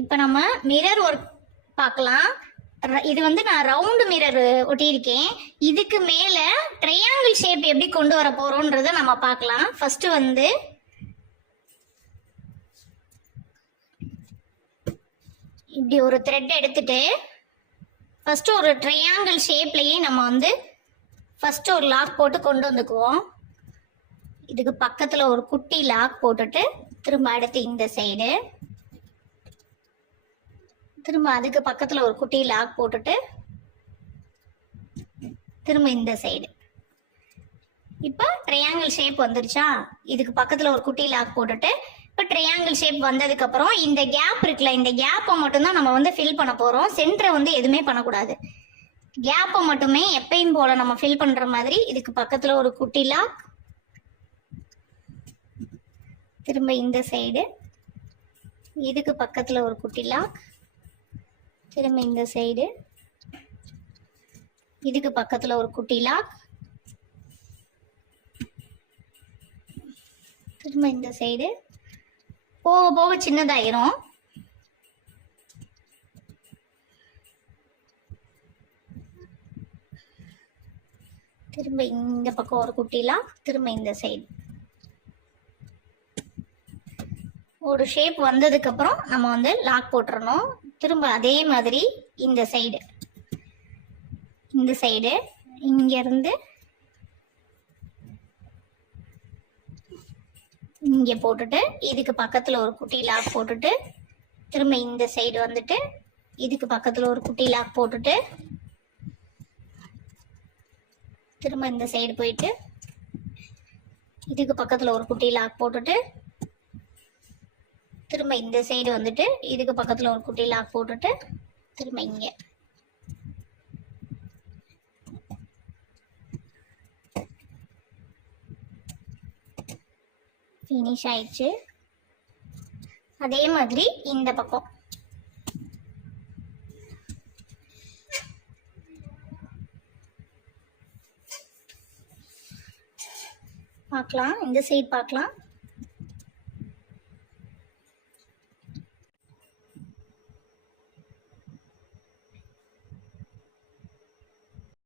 இப்போ நம்ம mirror work பார்க்கலாம். இது வந்து நான் ரவுண்டு மிரர் ஒட்டியிருக்கேன். இதுக்கு மேல ட்ரையாங்கிள் ஷேப் எப்படி கொண்டு வர போறோம்ன்றத நம்ம பார்க்கலாம். ஃபர்ஸ்ட் வந்து இப்படி ஒரு த்ரெட் எடுத்துட்டு ஃபர்ஸ்ட் ஒரு ட்ரையாங்கிள் ஷேப்லயே நம்ம வந்து ஃபர்ஸ்ட் ஒரு லாக் போட்டு கொண்டு வந்துக்குவோம். இதுக்கு பக்கத்துல ஒரு குட்டி லாக் போட்டுட்டு திரும்ப அடுத்து இந்த சைடு, திரும்ப அதுக்கு பக்கத்துல ஒரு குட்டி லாக் போட்டுட்டு திரும்ப இந்த சைடு. இப்போ ட்ரையாங்கிள் ஷேப் வந்துருச்சா? இதுக்கு பக்கத்துல ஒரு குட்டி லாக் போட்டுட்டு இப்போ ட்ரையாங்கிள் ஷேப் வந்ததுக்கு அப்புறம் இந்த கேப் இருக்குல்ல, இந்த கேப்பை மட்டும்தான் நம்ம வந்து ஃபில் பண்ண போறோம். சென்டரை வந்து எதுவுமே பண்ணக்கூடாது. கேப்பை மட்டுமே எப்பயும் போல நம்ம ஃபில் பண்ற மாதிரி இதுக்கு பக்கத்துல ஒரு குட்டி லாக், திரும்ப இந்த சைடு, இதுக்கு பக்கத்துல ஒரு குட்டி லாக், திரும்ப இந்த சைடு, இதுக்கு பக்கத்துல ஒரு குட்டி லாக், திரும்ப இந்த சைடு. போக போக சின்னதாயிரும். திரும்ப இந்த பக்கம் ஒரு குட்டி லாக், திரும்ப இந்த சைடு. ஒரு ஷேப் வந்ததுக்கு அப்புறம் நம்ம வந்து லாக் போட்டுறணும். திரும்ப அதே மாதிரி இந்த சைடு, இந்த சைடு இங்க இருந்து இங்க போட்டுட்டு இதுக்கு பக்கத்துல ஒரு குட்டி லாக் போட்டுட்டு திரும்ப இந்த சைடு வந்துட்டு இதுக்கு பக்கத்துல ஒரு குட்டி லாக் போட்டுட்டு திரும்ப இந்த சைடு போயிட்டு இதுக்கு பக்கத்துல ஒரு குட்டி லாக் போட்டுட்டு திரும்ப இந்த சைடு வந்துட்டு இதுக்கு பக்கத்துல ஒரு குட்டி லாக் போட்டுட்டு திரும்ப இங்க. ஃபினிஷ் ஆயிடுச்சு. அதே மாதிரி இந்த பக்கம் பார்க்கலாம். இந்த சைடு பார்க்கலாம்.